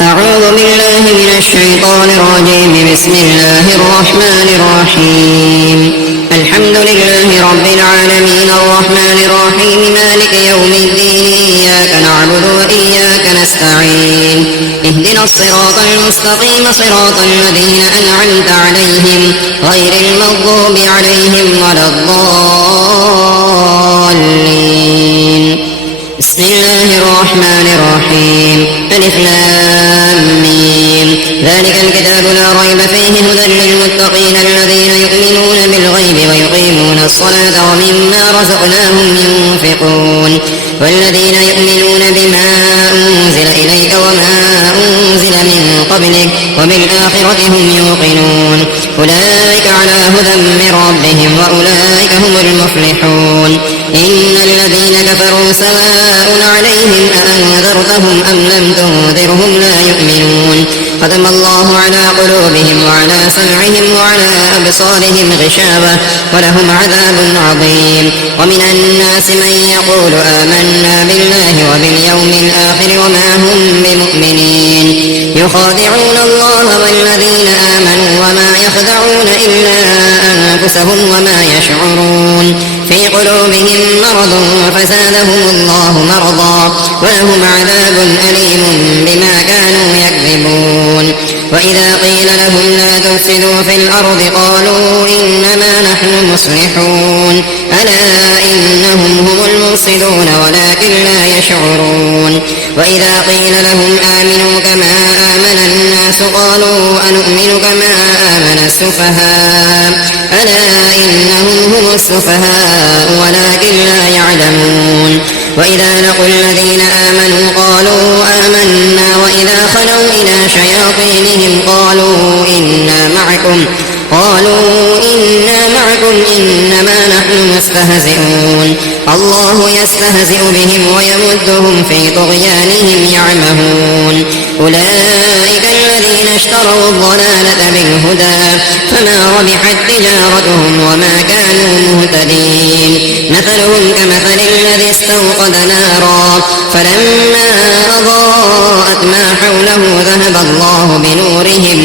أعوذ بالله من الشيطان الرجيم. بسم الله الرحمن الرحيم. الحمد لله رب العالمين الرحمن الرحيم مالك يوم الدين. إياك نعبد وإياك نستعين. اهدنا الصراط المستقيم صراط الذين أنعمت عليهم غير المغضوب عليهم ولا الضالين. بسم الله الرحمن الرحيم. ألف لام ميم. ذلك الكتاب لا ريب فيه هدى للمتقين الذين يؤمنون بالغيب ويقيمون الصلاة ومما رزقناهم ينفقون والذين يؤمنون بما أنزل إليك وما أنزل من قبلك وبالآخرة هم يوقنون أولئك على هدى من ربهم وأولئك هم المفلحون. إن الذين كفروا سواء عليهم أأنذرتهم أم لم تنذرهم لا يؤمنون ختم الله على قلوبهم وعلى سمعهم وعلى أبصارهم غشاوة ولهم عذاب عظيم. ومن الناس من يقول آمنا بالله وباليوم الآخر وما هم بمؤمنين يخادعون الله والذين آمنوا وما يخدعون إلا أنفسهم وما يشعرون في قلوبهم مرض فزادهم الله مرضا ولهم عذاب أليم بما كانوا يكذبون. وإذا قيل لهم لا تفسدوا في الأرض قالوا إنما نحن مصلحون ألا إنهم هم المفسدون ولكن لا يشعرون. وإذا قيل لهم آمنوا كما آمن الناس قالوا أنؤمن كما آمن السفهاء ألا إنهم هم السفهاء ولكن لا يعلمون. وإذا لقوا الذين آمنوا قالوا آمنا وإذا خلوا إلى شياطينهم قالوا إنا معكم إنما نحن مستهزئون الله يستهزئ بهم ويمدهم في طغيانهم يعمهون. أولئك الذين اشتروا الضلالة بالهدى فما ربحت تجارتهم وما كانوا مهتدين. مثلهم كمثل الذي استوقد نارا فلما أضاءت ما حوله ذهب الله بنورهم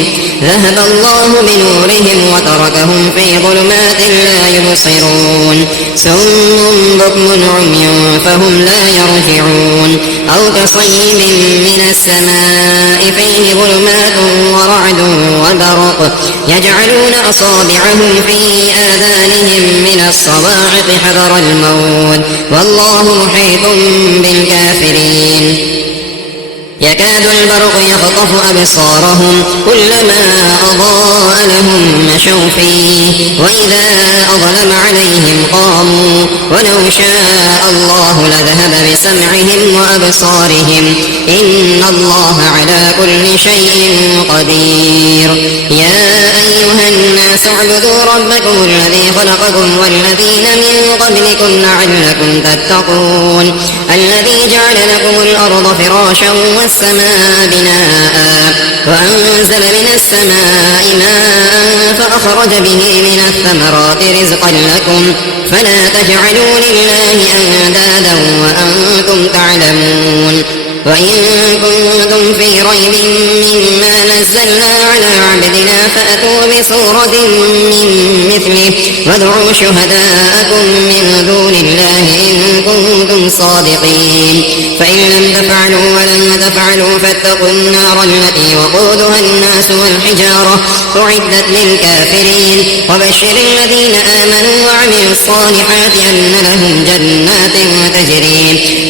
وتركهم في ظلمات لا يبصرون سم بكم عمي فهم لا يرجعون أو كصيب من السماء فيه ظلمات ورعد وبرق يجعلون أصابعهم في آذانهم من الصواعق حذر الموت والله محيط بالكافرين. يكاد البرق يخطف أبصارهم كلما أضاء لهم مشوا فيه وإذا أظلم عليهم قاموا ولو شاء الله لذهب بسمعهم وأبصارهم إن الله على كل شيء قدير. يا أيها الناس اعبدوا ربكم الذي خلقكم والذين من قبلكم لعلكم تتقون الذي جعل لكم الأرض فراشا والسماء بناء وأنزل من السماء ماء فأخرج به من الثمرات رزقا لكم فلا تجعلوا لله أندادا وأنتم تعلمون. وإن كنتم في ريب مما نزلنا على عبدنا فأتوا بسورة من مثله وادعوا شهداءكم من دون الله إن كنتم صادقين فإن لم تفعلوا ولن تفعلوا فاتقوا النار التي وقودها الناس والحجارة أعدت للكافرين. وبشر الذين آمنوا وعملوا الصالحات أن لهم جنات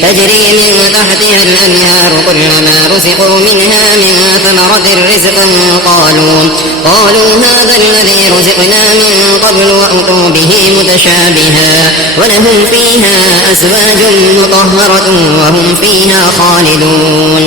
تجري من تحتها الأنهار كلما رزقوا منها من ثمرة رزقا قالوا هذا الذي رزقنا من قبل وأتوا به متشابها ولهم فيها أزواج مطهرة وهم فيها خالدون.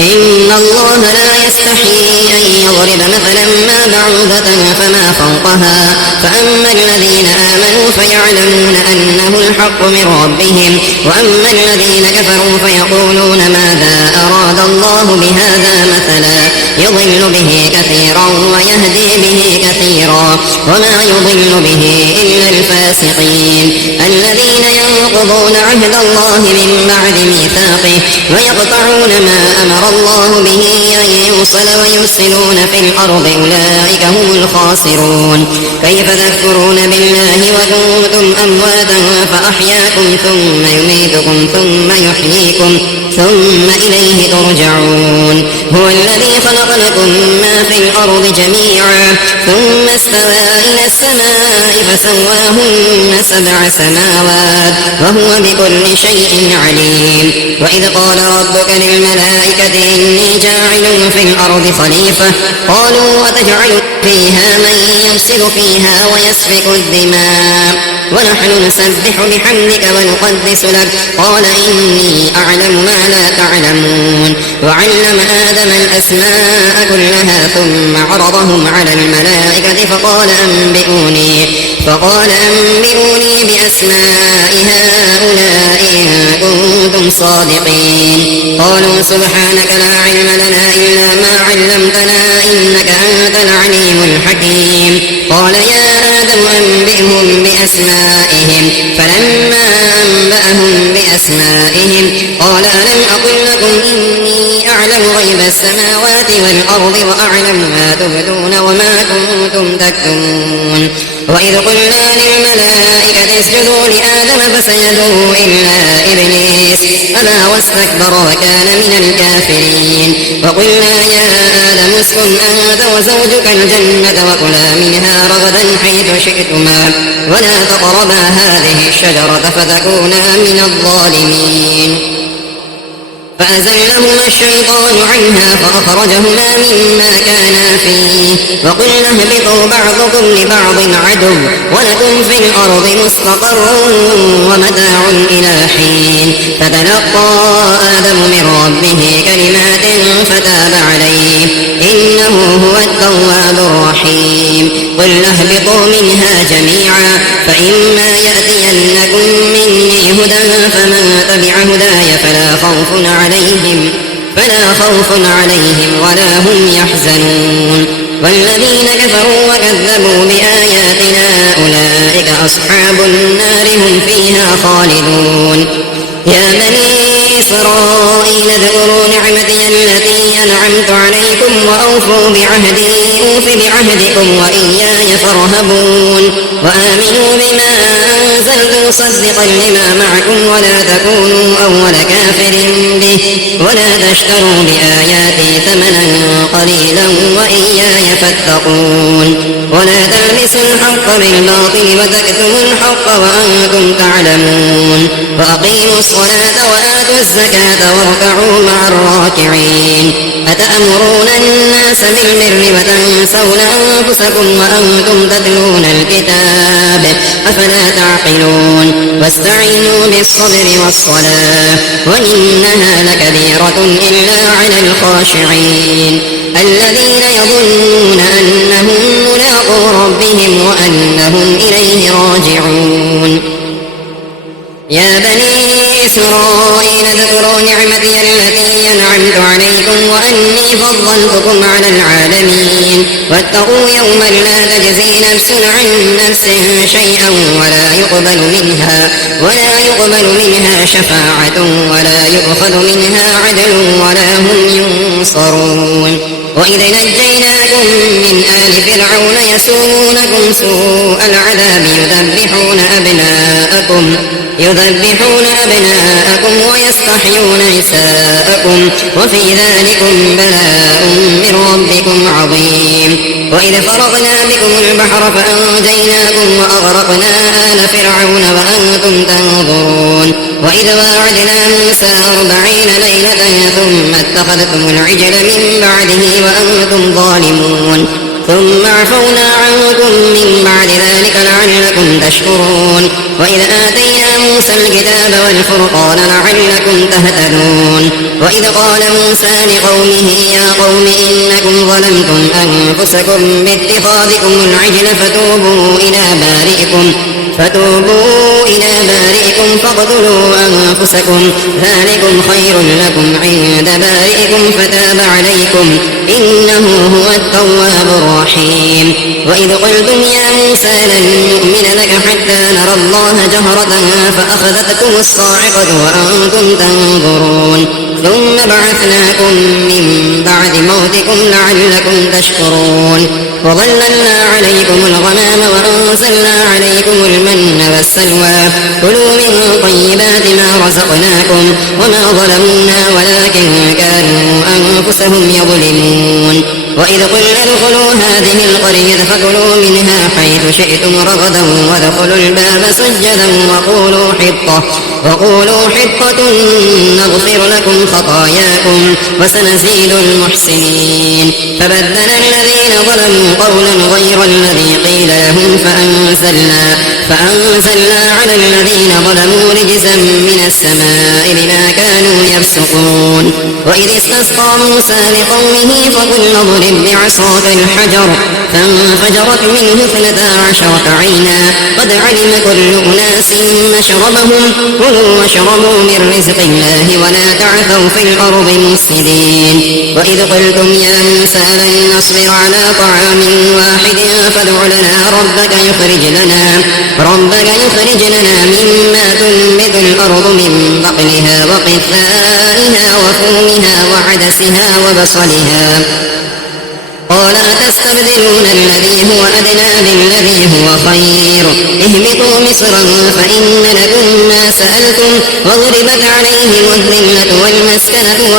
إن الله لا يستحيي أن يضرب مثلا ما بعوضة فما فوقها فأما الذين آمنوا فيعلمون أنه الحق من ربهم وأما الذين كفروا فيقولون ماذا أراد الله بهذا مثلا يضل به كثيرا ويهدي به كثيرا، وما يضل به إلا الفاسقين الذين ينقضون عهد الله من بعد ميثاقه ويقطعون ما أمر الله به أن يوصل ويفسدون في الأرض، أولئك هم الخاسرون. كيف تكفرون بالله وكنتم أمواتا فأحياكم ثم يميتكم ثم يحييكم ثم إليه ترجعون. هو الذي خلق لكم ما في الأرض جميعا ثم استوى إلى السماء فسواهن 7 سماوات وهو بكل شيء عليم. وإذ قال ربك للملائكة إني جاعل في الأرض خليفة قالوا أتجعل فيها من يفسد فيها ويسفك الدماء ونحن نسبح بحمدك ونقدس لك قال إني أعلم ما لا تعلمون. وعلم آدم الأسماء كلها ثم عرضهم على الملائكة فقال أنبئوني بأسماء هؤلاء إن كنتم صادقين. قالوا سبحانك لا علم لنا إلا ما علمتنا إنك أنت العليم الحكيم. قال يا آدم أنبئهم بأسمائهم فلما أنبأهم بأسمائهم قال ألم أقل لكم إني أعلم غيب السماوات والأرض وأعلم ما تبدون وما كنتم تكتمون. وإذ قلنا للملائكة اسجدوا لآدم فسجدوا إلا إبليس أبى واستكبر وكان من الكافرين. وقلنا يا آدم اسكن أنت وزوجك الجنة وكلا منها رغدا حيث شئتما ولا تقربا هذه الشجرة فتكونا من الظالمين. فأزلهما الشيطان عنها فأخرجهما مما كانا فيه وقلنا اهبطوا بعضكم لبعض عدو ولكم في الأرض مستقر ومتاع إلى حين. فتلقى آدم من ربه كلمات فتاب عليه إنه هو التواب الرحيم. قل اهبطوا منها جميعا فإما يأتينكم مني هدى فمن تبع هداي فلا خوف عليهم ولا هم يحزنون. والذين كفروا وكذبوا بآياتنا أولئك أصحاب النار هم فيها خالدون. يا بني إسرائيل اذكروا نعمتي التي أنعمت عليكم وأوفوا بعهدي أوف بعهدكم وإياي فارهبون. وآمنوا بما أنزلت مصدقا لما معكم ولا تكونوا أول كافر به ولا تشتروا بآياتي ثمنا قليلا وإياي فاتقون. ولا تلبسوا الحق بالباطل وتكتموا الحق وأنتم تعلمون. وأقيموا الصلاة وآتوا الزكاة واركعوا مع الراكعين. أتأمرون الناس بالبر وتنسون أنفسكم وأنتم تتلون الكتاب أفلا تعقلون. واستعينوا بالصبر والصلاة وإنها لكبيرة إلا على الخاشعين الذين يظنون أنهم ملاقو ربهم وأنهم إليه راجعون. يا بني إسرائيل اذكروا نعمتي التي أنعمت عليكم وأني فضلتكم على العالمين. واتقوا يوما لا تجزي نفس عن نفس شيئا ولا يقبل منها شفاعة ولا يؤخذ منها عدل ولا هم ينصرون. وإذ نجيناكم من آل فرعون يسومونكم سوء العذاب يذبحون أبناءكم ويستحيون نساءكم وفي ذلكم بلاء من ربكم عظيم. وإذ فرغنا بكم البحر فأنجيناكم وأغرقنا آل فرعون وأنتم تنظرون. وإذ واعدنا موسى 40 ليلة ثم اتخذتم العجل من بعده وأنتم ظالمون ثم عفونا عنكم من بعد ذلك لعلكم تشكرون. وإذ آتينا موسى الكتاب والفرقان لعلكم تهتدون. وإذ قال موسى لقومه يا قوم إنكم ظلمتم أنفسكم باتخاذكم العجل فتوبوا إلى بارئكم فاقتلوا أنفسكم ذلكم خير لكم عند بارئكم فتاب عليكم إنه هو التواب الرحيم وإذ قلتم يا موسى لن نؤمن لك حتى نرى الله جهرة فأخذتكم الصاعقة وأنتم تنظرون ثم بعثناكم من بعد موتكم لعلكم تشكرون وظللنا عليكم الغمام وأنزلنا عليكم المن والسلوى كلوا من طيبات ما رزقناكم وما ظلمونا ولكن كانوا أنفسهم يظلمون وإذ قلنا ادخلوا هذه القرية فكلوا منها حيث شئتم رغدا وادخلوا الباب سجدا وقولوا حطة نغفر لكم خطاياكم وسنزيد المحسنين فبدل الذين ظلموا قولا غير الذي قيل لهم فأنزلنا على الذين ظلموا رجزا من السماء بما كانوا يفسقون وإذ استسقى موسى لقومه فقلنا اضرب بعصاك الحجر فانفجرت منه 12 عينا قد علم كل أناس مشربهم كلوا واشربوا من رزق الله ولا تعثوا في الأرض مفسدين وإذ قلتم يا موسى لن نصبر على طعام واحد فادع لنا ربك يخرج لنا مما تنبت الأرض من بقلها وقثائها وفومها وعدسها وبصلها قال أتستبدلون الذي هو أدنى بالذي هو خير اهبطوا مصرا فإن لكم ما سألتم وضربت عليهم الذلة والمسكنة